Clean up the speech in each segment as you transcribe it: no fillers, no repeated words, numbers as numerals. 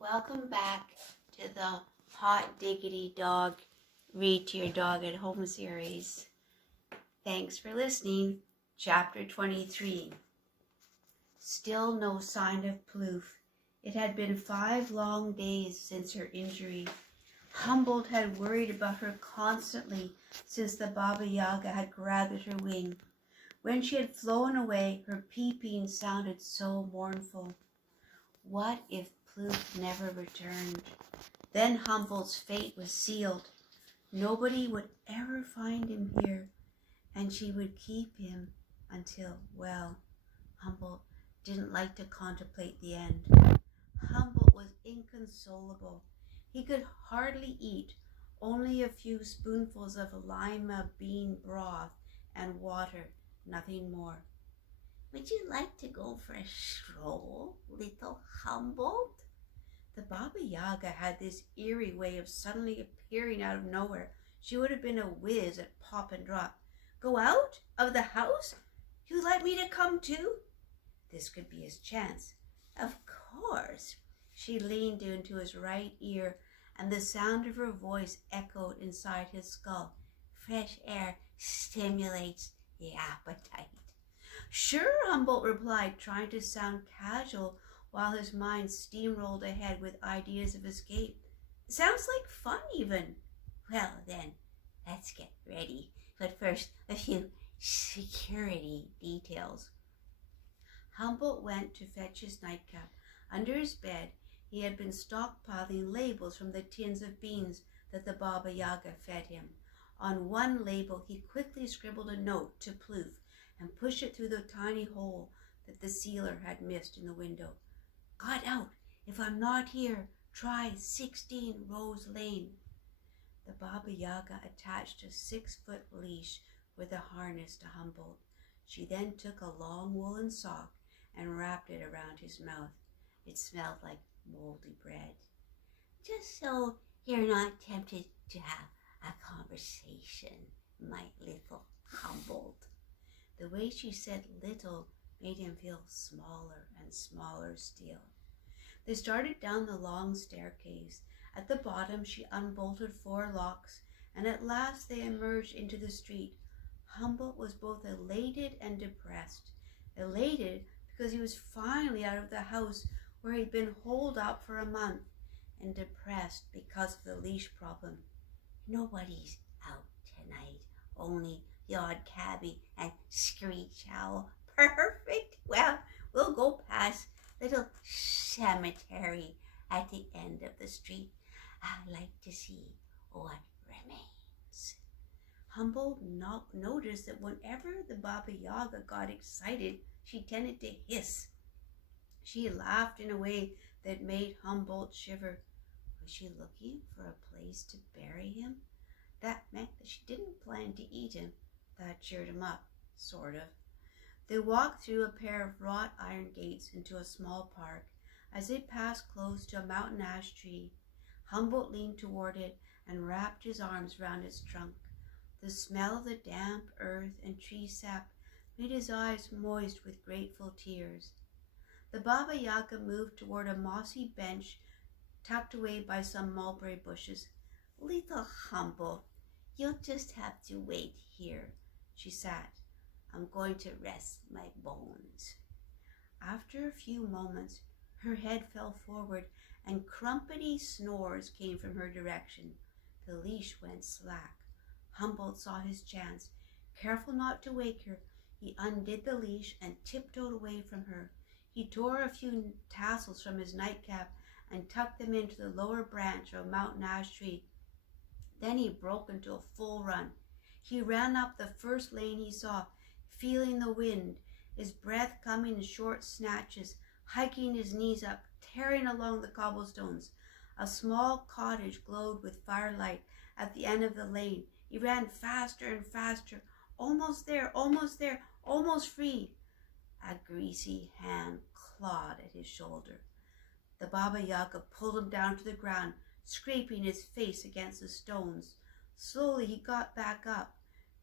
Welcome back to the Hot Diggity Dog Read to Your Dog at Home series. Thanks for listening. Chapter 23. Still no sign of Plouffe. It had been 5 long days since her injury. Humboldt had worried about her constantly since the Baba Yaga had grabbed at her wing. When she had flown away, her peeping sounded so mournful. What if Plouffe never returned? Then Humboldt's fate was sealed. Nobody would ever find him here, and she would keep him until, well, Humboldt didn't like to contemplate the end. Humboldt was inconsolable. He could hardly eat, only a few spoonfuls of lima bean broth and water, nothing more. Would you like to go for a stroll, little Humboldt? The Baba Yaga had this eerie way of suddenly appearing out of nowhere. She would have been a whiz at pop and drop. Go out of the house? You'd like me to come too? This could be his chance. Of course. She leaned into his right ear, and the sound of her voice echoed inside his skull. Fresh air stimulates the appetite. Sure, Humboldt replied, trying to sound casual while his mind steamrolled ahead with ideas of escape. Sounds like fun even. Well then, let's get ready. But first, a few security details. Humboldt went to fetch his nightcap. Under his bed, he had been stockpiling labels from the tins of beans that the Baba Yaga fed him. On one label, he quickly scribbled a note to Plouffe and pushed it through the tiny hole that the sealer had missed in the window. Got out. If I'm not here, try 16 Rose Lane. The Baba Yaga attached a 6-foot leash with a harness to Humboldt. She then took a long woolen sock and wrapped it around his mouth. It smelled like moldy bread. Just so you're not tempted to have a conversation, my little Humboldt. The way she said little made him feel smaller and smaller still. They started down the long staircase. At the bottom, she unbolted 4 locks, and at last they emerged into the street. Humboldt was both elated and depressed. Elated because he was finally out of the house where he'd been holed up for a month, and depressed because of the leash problem. Nobody's out tonight, only the odd cabbie and screech owl. Perfect. Well, we'll go past little cemetery at the end of the street. I'd like to see what remains. Humboldt noticed that whenever the Baba Yaga got excited, she tended to hiss. She laughed in a way that made Humboldt shiver. Was she looking for a place to bury him? That meant that she didn't plan to eat him. That cheered him up, sort of. They walked through a pair of wrought iron gates into a small park. As they passed close to a mountain ash tree, Humboldt leaned toward it and wrapped his arms round its trunk. The smell of the damp earth and tree sap made his eyes moist with grateful tears. The Baba Yaga moved toward a mossy bench tucked away by some mulberry bushes. Little Humboldt, you'll just have to wait here. She sat. I'm going to rest my bones. After a few moments, her head fell forward and crumpety snores came from her direction. The leash went slack. Humboldt saw his chance. Careful not to wake her, he undid the leash and tiptoed away from her. He tore a few tassels from his nightcap and tucked them into the lower branch of a mountain ash tree. Then he broke into a full run. He ran up the first lane he saw, feeling the wind, his breath coming in short snatches, hiking his knees up, tearing along the cobblestones. A small cottage glowed with firelight at the end of the lane. He ran faster and faster. Almost there, almost free. A greasy hand clawed at his shoulder. The Baba Yaga pulled him down to the ground, scraping his face against the stones. Slowly he got back up.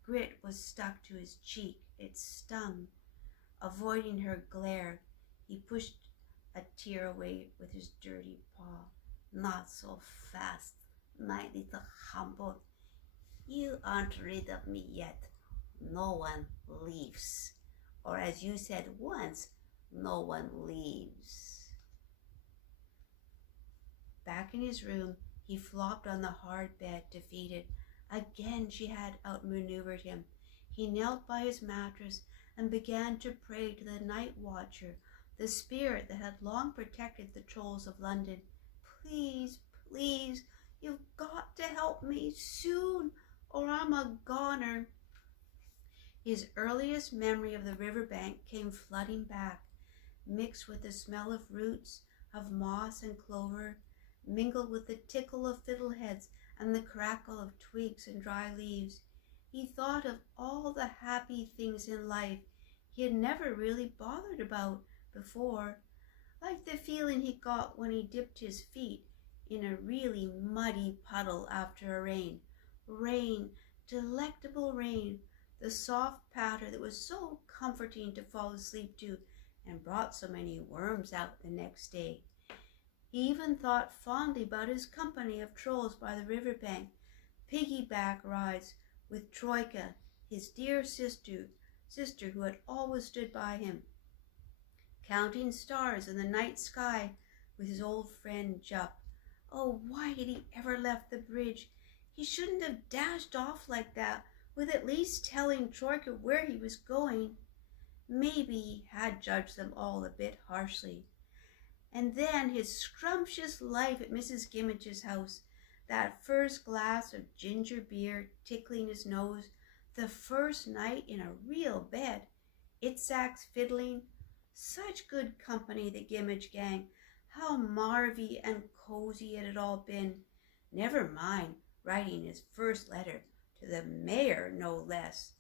Grit was stuck to his cheek. It stung. Avoiding her glare, he pushed a tear away with his dirty paw. Not so fast, my little Humboldt. You aren't rid of me yet. No one leaves. Or as you said once, no one leaves. Back in his room, he flopped on the hard bed, defeated. Again she had outmaneuvered him. He knelt by his mattress and began to pray to the night watcher, the spirit that had long protected the trolls of London. Please, please, you've got to help me soon, or I'm a goner. His earliest memory of the riverbank came flooding back, mixed with the smell of roots, of moss and clover, mingled with the tickle of fiddleheads and the crackle of twigs and dry leaves. He thought of all the happy things in life he had never really bothered about before, like the feeling he got when he dipped his feet in a really muddy puddle after a rain. Rain, delectable rain, the soft patter that was so comforting to fall asleep to and brought so many worms out the next day. He even thought fondly about his company of trolls by the riverbank, piggyback rides with Troika, his dear sister who had always stood by him, counting stars in the night sky with his old friend Jup. Oh, why had he ever left the bridge? He shouldn't have dashed off like that, with at least telling Troika where he was going. Maybe he had judged them all a bit harshly. And then his scrumptious life at Mrs. Gimmage's house, that first glass of ginger beer tickling his nose, the first night in a real bed, Itzhak's fiddling, such good company, the Gimmage gang, how marvy and cozy it had all been. Never mind writing his first letter to the mayor, no less,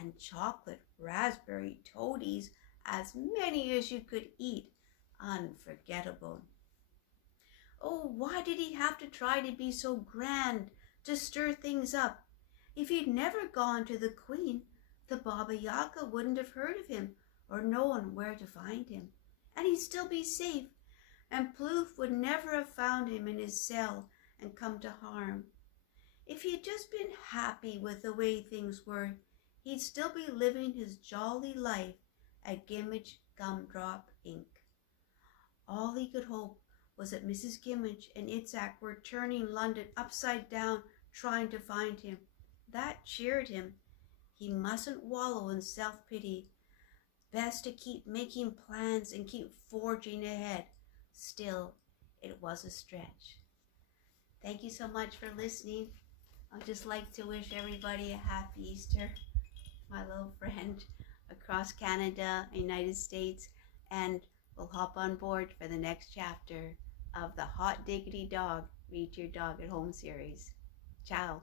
and chocolate raspberry toadies, as many as you could eat, unforgettable. Oh, why did he have to try to be so grand, to stir things up? If he'd never gone to the Queen, the Baba Yaga wouldn't have heard of him or known where to find him, and he'd still be safe, and Plouffe would never have found him in his cell and come to harm. If he'd just been happy with the way things were, he'd still be living his jolly life at Gimmage Gumdrop Inc. All he could hope was that Mrs. Gimmage and Itzhak were turning London upside down trying to find him. That cheered him. He mustn't wallow in self-pity. Best to keep making plans and keep forging ahead. Still, it was a stretch. Thank you so much for listening. I'd just like to wish everybody a happy Easter, my little friend across Canada, United States, and we'll hop on board for the next chapter of the Hot Diggity Dog Read to Your Dog at Home series. Ciao.